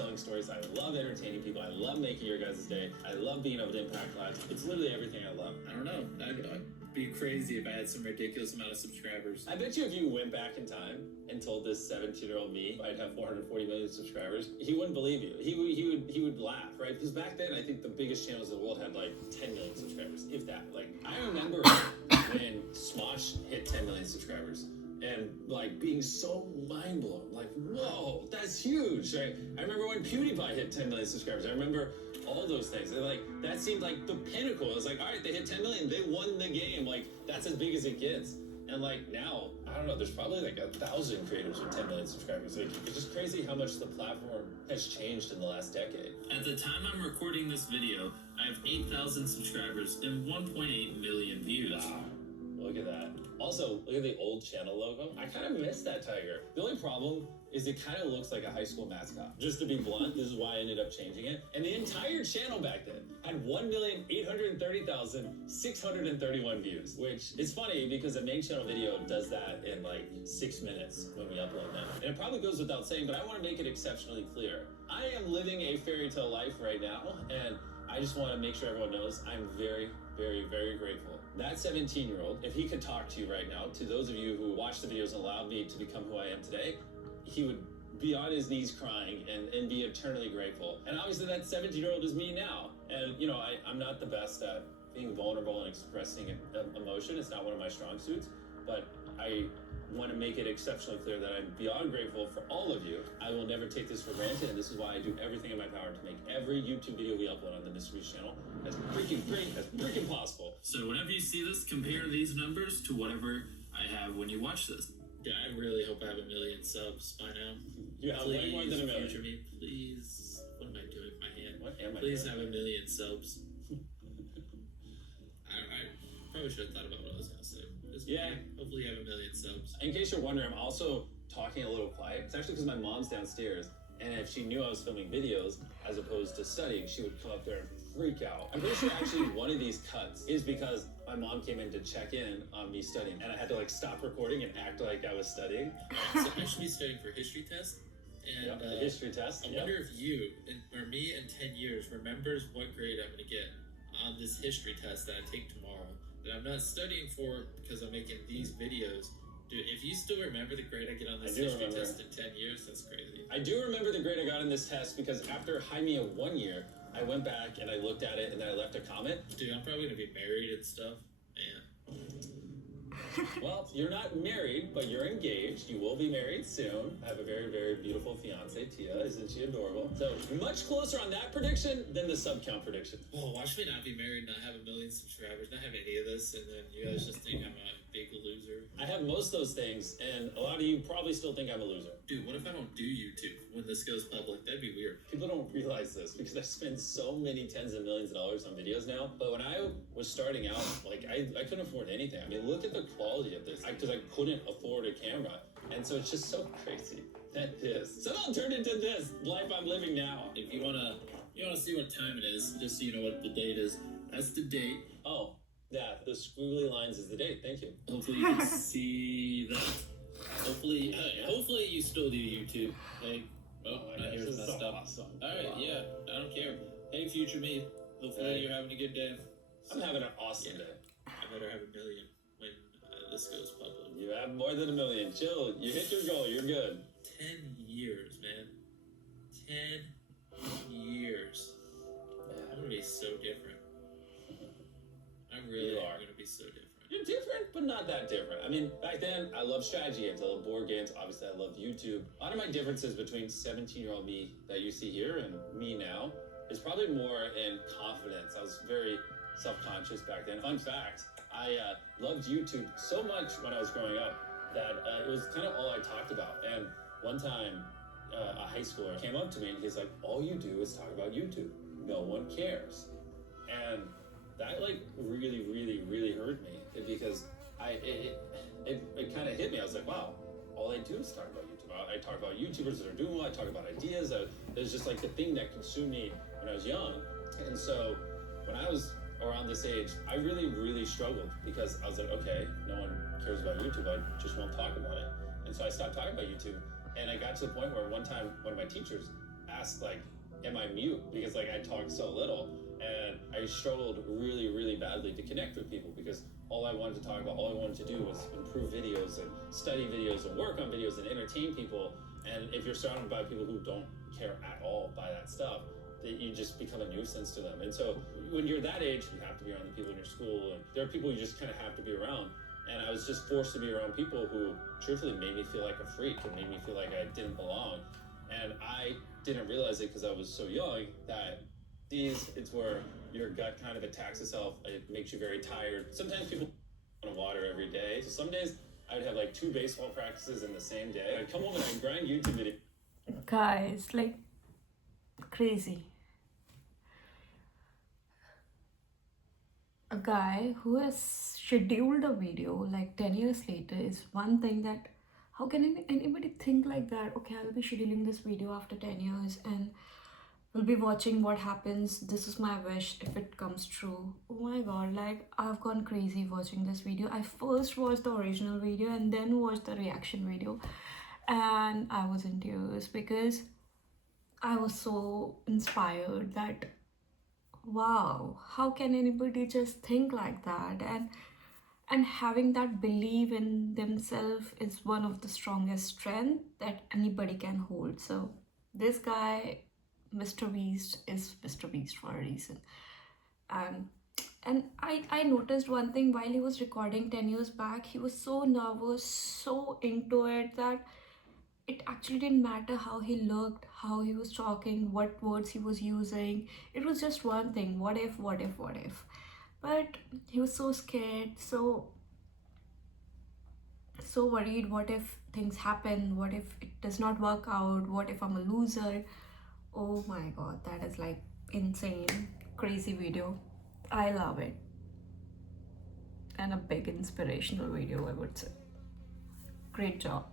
telling stories. I love entertaining people. I love making your guys' day. I love being able to impact lives. It's literally everything I love. I don't know. I'd be crazy if I had some ridiculous amount of subscribers. I bet you if you went back in time and told this 17-year-old me I'd have 440 million subscribers, he wouldn't believe you. He would laugh, right? Because back then, I think the biggest channels in the world had like 10 million subscribers, if that. Like, I remember when Smosh hit 10 million subscribers. And like being so mind blown, like, whoa, that's huge, right? I remember when PewDiePie hit 10 million subscribers. I remember all those things. And like, that seemed like the pinnacle. It was like, all right, they hit 10 million, they won the game. Like, that's as big as it gets. And like now, I don't know, there's probably like 1,000 creators with 10 million subscribers. Like, it's just crazy how much the platform has changed in the last decade. At the time I'm recording this video, I have 8,000 subscribers and 1.8 million views. Wow. Look at that. Also, look at the old channel logo. I kind of miss that tiger. The only problem is it kind of looks like a high school mascot. Just to be blunt, this is why I ended up changing it. And the entire channel back then had 1,830,631 views, which is funny because the main channel video does that in like 6 minutes when we upload now. And it probably goes without saying, but I want to make it exceptionally clear. I am living a fairy tale life right now, and I just want to make sure everyone knows I'm very, very, very grateful. That 17-year-old, if he could talk to you right now, to those of you who watched the videos and allowed me to become who I am today, he would be on his knees crying and be eternally grateful. And obviously that 17-year-old is me now. And, you know, I'm not the best at being vulnerable and expressing emotion. It's not one of my strong suits, but I want to make it exceptionally clear that I'm beyond grateful for all of you. I will never take this for granted, and this is why I do everything in my power to make every YouTube video we upload on the MrBeast channel as freaking great as freaking possible. So whenever you see this, compare these numbers to whatever I have when you watch this. Yeah, I really hope I have 1 million subs by now. You have way more than 1 million. Future me, please. What am I doing with my hand? What am I Please doing? have 1 million subs. I probably should have thought about what I was going to say. Yeah. Hopefully you have 1 million subs. In case you're wondering, I'm also talking a little quiet. It's actually because my mom's downstairs, and if she knew I was filming videos as opposed to studying, she would come up there and freak out. I'm pretty sure actually one of these cuts is because my mom came in to check in on me studying, and I had to like stop recording and act like I was studying. So I should be studying for history test. And the history test. I wonder if you, or me in 10 years, remembers what grade I'm going to get on this history test that I take tomorrow. That I'm not studying for because I'm making these videos. Dude, if you still remember the grade I get on this history test in 10 years, that's crazy. I do remember the grade I got in this test because after Jaime 1 year, I went back and I looked at it and then I left a comment. Dude, I'm probably going to be married and stuff. Man. Well, you're not married, but you're engaged. You will be married soon. I have a very, very beautiful fiance, Tia. Isn't she adorable? So much closer on that prediction than the sub count prediction. Oh, watch me not be married, not have 1 million subscribers, not have any of this, and then you guys just think I'm a big loser. I have most of those things, and a lot of you probably still think I'm a loser. Dude, what if I don't do YouTube when this goes public? That'd be weird. People don't realize this because I spend so many tens of millions of dollars on videos now. But when I was starting out, like I couldn't afford anything. I mean, look at the quality of this because I couldn't afford a camera. And so it's just so crazy that this somehow turned into this life I'm living now. If you wanna see what time it is, just so you know what the date is. That's the date. Oh, yeah, the squiggly lines is the date. Thank you. Hopefully you can see that. Hopefully you still do YouTube. Hey, This is so awesome. Alright, Wow. yeah, I don't care. Hey, future me. Hopefully you're having a good day. I'm having an awesome day. I better have 1 million when this goes public. You have more than 1 million. Chill. You hit your goal. You're good. 10 years, man. 10 years. I'm gonna be so different. I really am gonna be so different. You're different, but not that different. I mean, back then, I loved strategy games. I loved board games. Obviously, I loved YouTube. A lot of my differences between 17-year-old me that you see here and me now is probably more in confidence. I was very self-conscious back then. Fun fact, I loved YouTube so much when I was growing up that it was kind of all I talked about. And one time, a high schooler came up to me and he's like, all you do is talk about YouTube. No one cares. And that like really, really, really hurt me because it kind of hit me. I was like, wow, all I do is talk about YouTube. I talk about YouTubers that are doing well. I talk about ideas. It was just like the thing that consumed me when I was young. And so when I was around this age, I really, really struggled because I was like, okay, no one cares about YouTube. I just won't talk about it. And so I stopped talking about YouTube. And I got to the point where one time, one of my teachers asked, like, am I mute? Because like I talk so little, and I struggled really, really badly to connect with people because all I wanted to talk about, all I wanted to do was improve videos and study videos and work on videos and entertain people. And if you're surrounded by people who don't care at all by that stuff, that you just become a nuisance to them. And so when you're that age, you have to be around the people in your school, and there are people you just kind of have to be around. And I was just forced to be around people who truthfully made me feel like a freak and made me feel like I didn't belong. And I didn't realize it because I was so young that it's where your gut kind of attacks itself. It makes you very tired. Sometimes people want water every day. So some days I would have like 2 baseball practices in the same day. I'd come home and I'd grind YouTube videos. Guys, like crazy. A guy who has scheduled a video like 10 years later is one thing that how can anybody think like that? Okay, I'll be scheduling this video after 10 years and we'll be watching what happens. This is my wish if it comes true. Oh my god, like I've gone crazy watching this video. I first watched the original video and then watched the reaction video, and I was in tears because I was so inspired that wow, how can anybody just think like that? And having that belief in themselves is one of the strongest strength that anybody can hold. So this guy, MrBeast, is MrBeast for a reason. And I noticed one thing while he was recording 10 years back. He was so nervous, so into it, that it actually didn't matter how he looked, how he was talking, what words he was using. It was just one thing: what if, what if, what if. But he was so scared, so worried. What if things happen? What if it does not work out? What if I'm a loser? Oh my god, that is like insane, crazy video. I love it. And a big inspirational video, I would say. Great job.